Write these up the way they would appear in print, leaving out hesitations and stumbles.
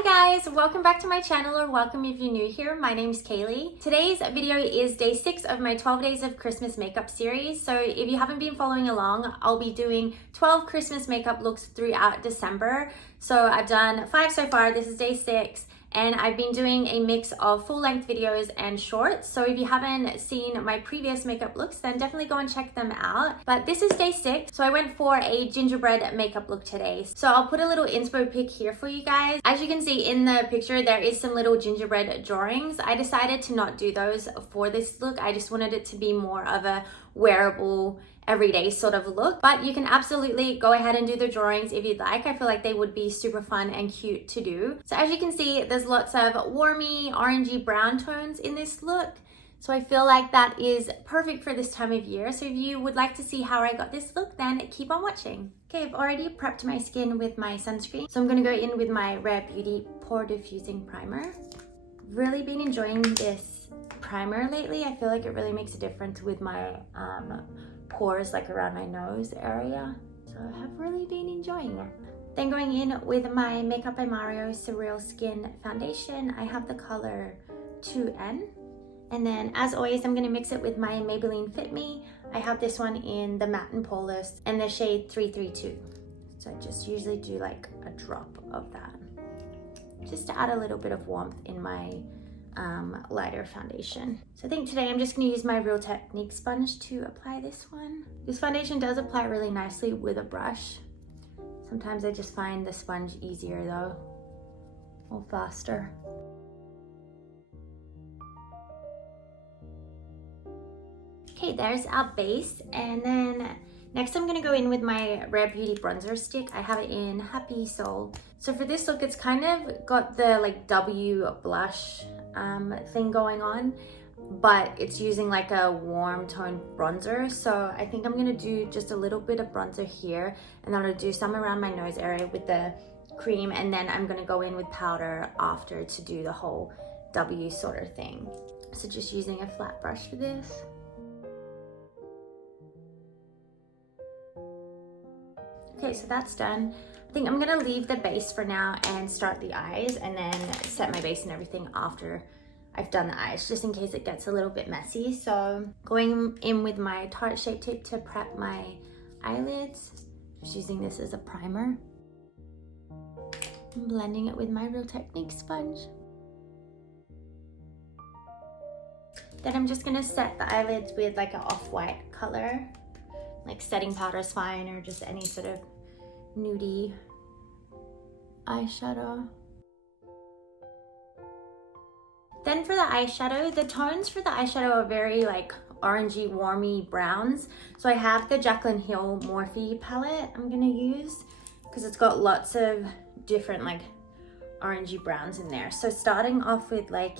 Hi guys, welcome back to my channel, or welcome if you're new here. My name's Kaylee. Today's video is day 6 of my 12 days of Christmas makeup series. So if you haven't been following along, I'll be doing 12 Christmas makeup looks throughout December. So I've done 5 so far, this is day 6. And I've been doing a mix of full-length videos and shorts. So if you haven't seen my previous makeup looks, then definitely go and check them out. But this is day 6, so I went for a gingerbread makeup look today. So I'll put a little inspo pic here for you guys. As you can see in the picture, there is some little gingerbread drawings. I decided to not do those for this look. I just wanted it to be more of a wearable, everyday sort of look, but you can absolutely go ahead and do the drawings if you'd like. I feel like they would be super fun and cute to do. So as you can see, there's lots of warmy, orangey brown tones in this look. So I feel like that is perfect for this time of year. So if you would like to see how I got this look, then keep on watching. Okay, I've already prepped my skin with my sunscreen. So I'm gonna go in with my Rare Beauty Pore Diffusing Primer. Really been enjoying this primer lately. I feel like it really makes a difference with my pores, like around my nose area. So I have really been enjoying it. Then going in with my Makeup by Mario Surreal Skin Foundation, I have the color 2N. And then as always, I'm gonna mix it with my Maybelline Fit Me. I have this one in the Matte and Poreless and the shade 332. So I just usually do like a drop of that, just to add a little bit of warmth in my lighter foundation. So I think today I'm just going to use my Real Technique sponge to apply this one. This foundation does apply really nicely with a brush. Sometimes I just find the sponge easier though, or faster. Okay, there's our base, and then next I'm going to go in with my Rare Beauty bronzer stick. I have it in Happy Soul. So for this look, it's kind of got the like W blush thing going on, but it's using like a warm tone bronzer. So I think I'm gonna do just a little bit of bronzer here, and then I'll do some around my nose area with the cream, and then I'm gonna go in with powder after to do the whole W sort of thing. So just using a flat brush for this. Okay, so that's done. I think I'm gonna leave the base for now and start the eyes, and then set my base and everything after I've done the eyes, just in case it gets a little bit messy. So going in with my Tarte Shape Tape to prep my eyelids, just using this as a primer. I'm blending it with my Real Technique sponge. Then I'm just gonna set the eyelids with like an off-white color. Like setting powder is fine, or just any sort of nudie eyeshadow. Then for the eyeshadow, the tones for the eyeshadow are very like orangey, warmy browns. So I have the Jaclyn Hill Morphe palette I'm gonna use, because it's got lots of different like orangey browns in there. So starting off with like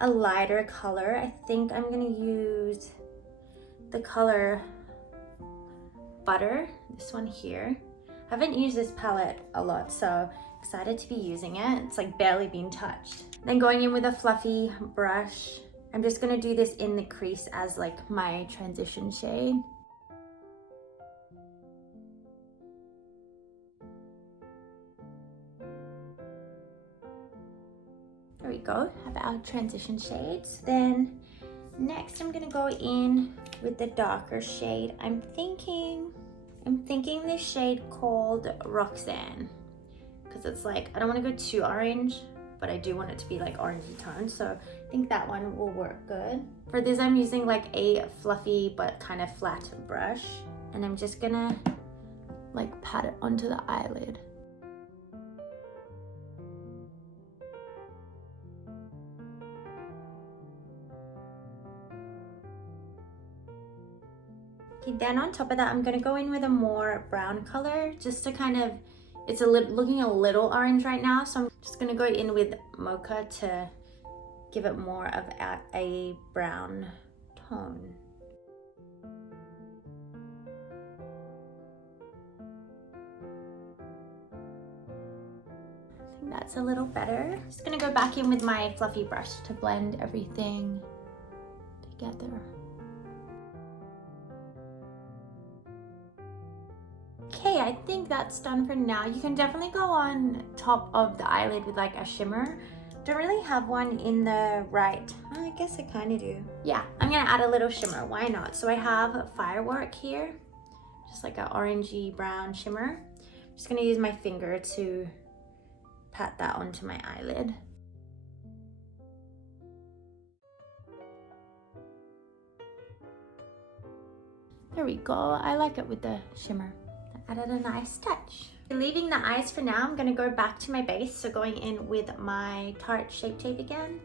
a lighter color, I think I'm gonna use the color Butter, this one here. I haven't used this palette a lot, so excited to be using it. It's like barely been touched. Then going in with a fluffy brush, I'm just gonna do this in the crease as like my transition shade. There we go, have our transition shades. Then next I'm gonna go in with the darker shade. I'm thinking this shade called Roxanne, because it's like, I don't want to go too orange, but I do want it to be like orangey tone. So I think that one will work good. For this, I'm using like a fluffy but kind of flat brush, and I'm just gonna like pat it onto the eyelid. Then on top of that, I'm gonna go in with a more brown color, just to kind of, it's looking a little orange right now, so I'm just gonna go in with Mocha to give it more of a brown tone. I think that's a little better. Just gonna go back in with my fluffy brush to blend everything together. I think that's done for now. You can definitely go on top of the eyelid with like a shimmer. Don't really have one in the right. I guess I kind of do. Yeah, I'm gonna add a little shimmer, why not? So I have Firework here, just like an orangey brown shimmer. I'm just gonna use my finger to pat that onto my eyelid. There we go, I like it with the shimmer. That added a nice touch. Leaving the eyes for now, I'm gonna go back to my base, so going in with my Tarte Shape Tape again.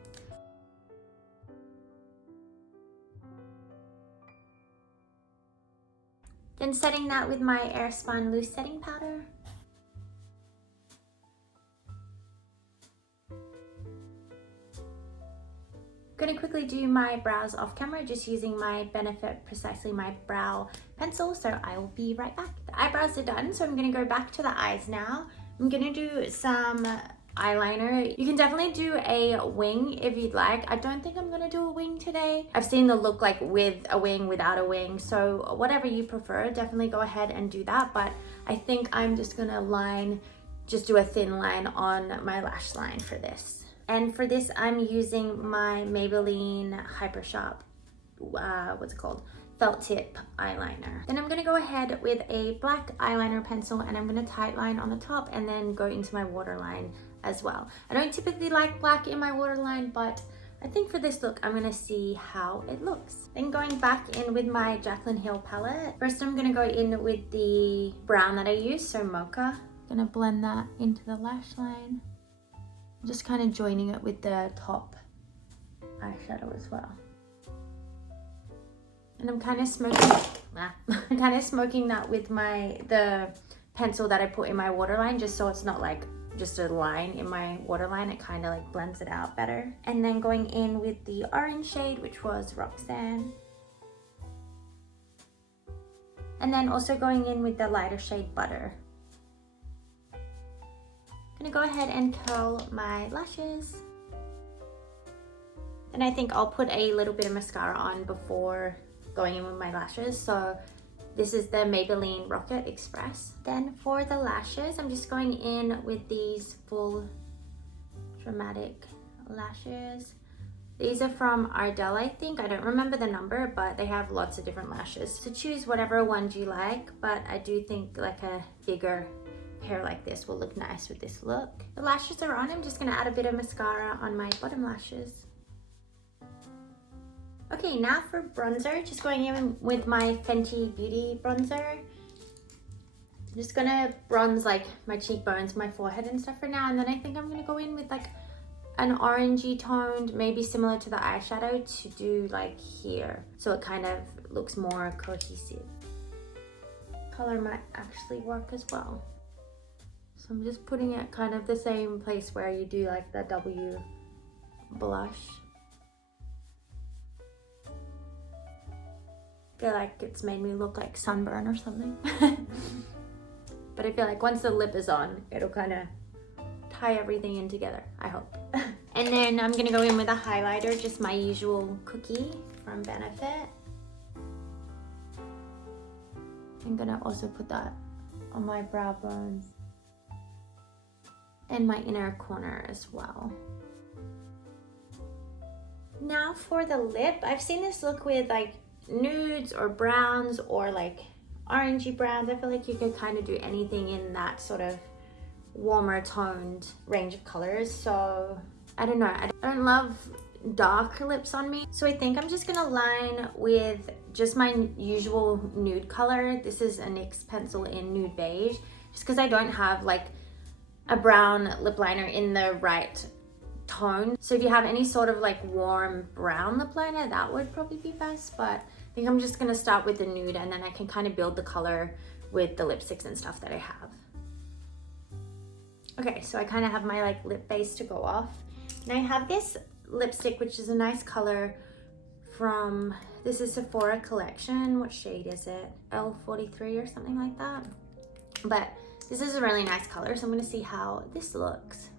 Then setting that with my Airspun Loose Setting Powder. Gonna quickly do my brows off camera, just using my Benefit Precisely My Brow pencil, so I will be right back. The eyebrows are done, so I'm gonna go back to the eyes now. I'm gonna do some eyeliner. You can definitely do a wing if you'd like. I don't think I'm gonna do a wing today. I've seen the look like with a wing, without a wing, so whatever you prefer, definitely go ahead and do that, but I think I'm just gonna just do a thin line on my lash line for this. And for this, I'm using my Maybelline Hyper Sharp, what's it called? Felt tip eyeliner. Then I'm gonna go ahead with a black eyeliner pencil and I'm gonna tight line on the top and then go into my waterline as well. I don't typically like black in my waterline, but I think for this look, I'm gonna see how it looks. Then going back in with my Jaclyn Hill palette. First, I'm gonna go in with the brown that I use, so Mocha. Gonna blend that into the lash line. Just kind of joining it with the top eyeshadow as well. And I'm kind of smoking, I'm kind of smoking that with the pencil that I put in my waterline, just so it's not like just a line in my waterline. It kind of like blends it out better. And then going in with the orange shade, which was Roxanne. And then also going in with the lighter shade Butter. I'm gonna go ahead and curl my lashes. And I think I'll put a little bit of mascara on before going in with my lashes. So this is the Maybelline Rocket Express. Then for the lashes, I'm just going in with these full dramatic lashes. These are from Ardell, I think. I don't remember the number, but they have lots of different lashes. So choose whatever ones you like, but I do think like a bigger hair like this will look nice with this look. The lashes are on. I'm just gonna add a bit of mascara on my bottom lashes. Okay, now for bronzer, just going in with my Fenty Beauty bronzer. I'm just gonna bronze like my cheekbones, my forehead and stuff for now, and then I think I'm gonna go in with like an orangey toned, maybe similar to the eyeshadow, to do like here, so it kind of looks more cohesive. Color might actually work as well. So I'm just putting it kind of the same place where you do like the W blush. I feel like it's made me look like sunburn or something. But I feel like once the lip is on, it'll kind of tie everything in together, I hope. And then I'm gonna go in with a highlighter, just my usual cookie from Benefit. I'm gonna also put that on my brow bones and my inner corner as well. Now for the lip, I've seen this look with like nudes or browns or like orangey browns. I feel like you could kind of do anything in that sort of warmer toned range of colors. So I don't know, I don't love dark lips on me, so I think I'm just gonna line with just my usual nude color. This is a NYX pencil in Nude Beige, just because I don't have like a brown lip liner in the right tone. So if you have any sort of like warm brown lip liner, that would probably be best, but I think I'm just gonna start with the nude and then I can kind of build the color with the lipsticks and stuff that I have. Okay, so I kind of have my like lip base to go off. And I have this lipstick, which is a nice color from, this is Sephora collection. What shade is it? L43 or something like that. But this is a really nice color, so I'm gonna see how this looks.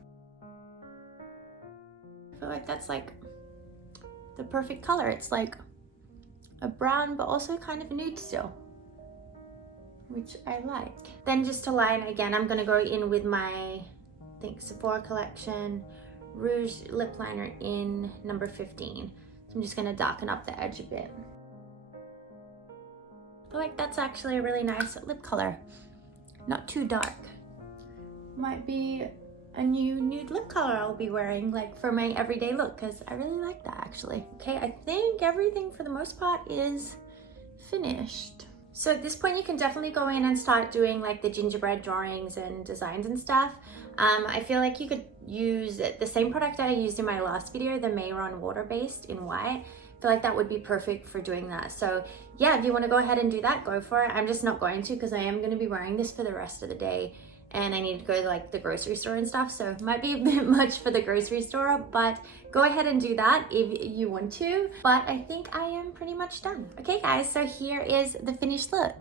I feel like that's like the perfect color. It's like a brown, but also kind of nude still. which I like. Then just to line again, I'm gonna go in with my, I think, Sephora collection Rouge lip liner in number 15. So I'm just gonna darken up the edge a bit. I feel like that's actually a really nice lip color. Not too dark. Might be a new nude lip color I'll be wearing like for my everyday look, because I really like that actually. Okay, I think everything for the most part is finished. So at this point you can definitely go in and start doing like the gingerbread drawings and designs and stuff. I feel like you could use the same product that I used in my last video, the Mayron water based in white. I feel like that would be perfect for doing that. So yeah, if you want to go ahead and do that, go for it. I'm just not going to, because I am going to be wearing this for the rest of the day and I need to go to like the grocery store and stuff, so it might be a bit much for the grocery store, but go ahead and do that if you want to. But I think I am pretty much done. Okay guys, so here is the finished look.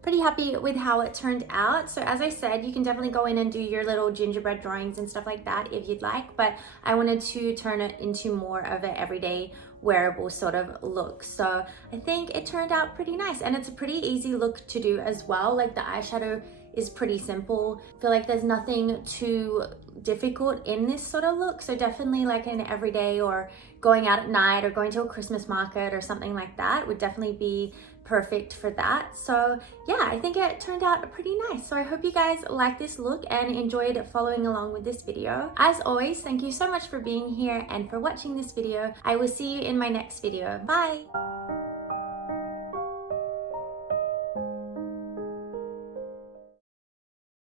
Pretty happy with how it turned out. So as I said, you can definitely go in and do your little gingerbread drawings and stuff like that if you'd like, but I wanted to turn it into more of an everyday wearable sort of look. So I think it turned out pretty nice, and it's a pretty easy look to do as well. Like the eyeshadow is pretty simple. I feel like there's nothing too difficult in this sort of look. So definitely like an everyday or going out at night or going to a Christmas market or something like that would definitely be perfect for that. So yeah, I think it turned out pretty nice. So I hope you guys like this look and enjoyed following along with this video. As always, thank you so much for being here and for watching this video. I will see you in my next video. Bye.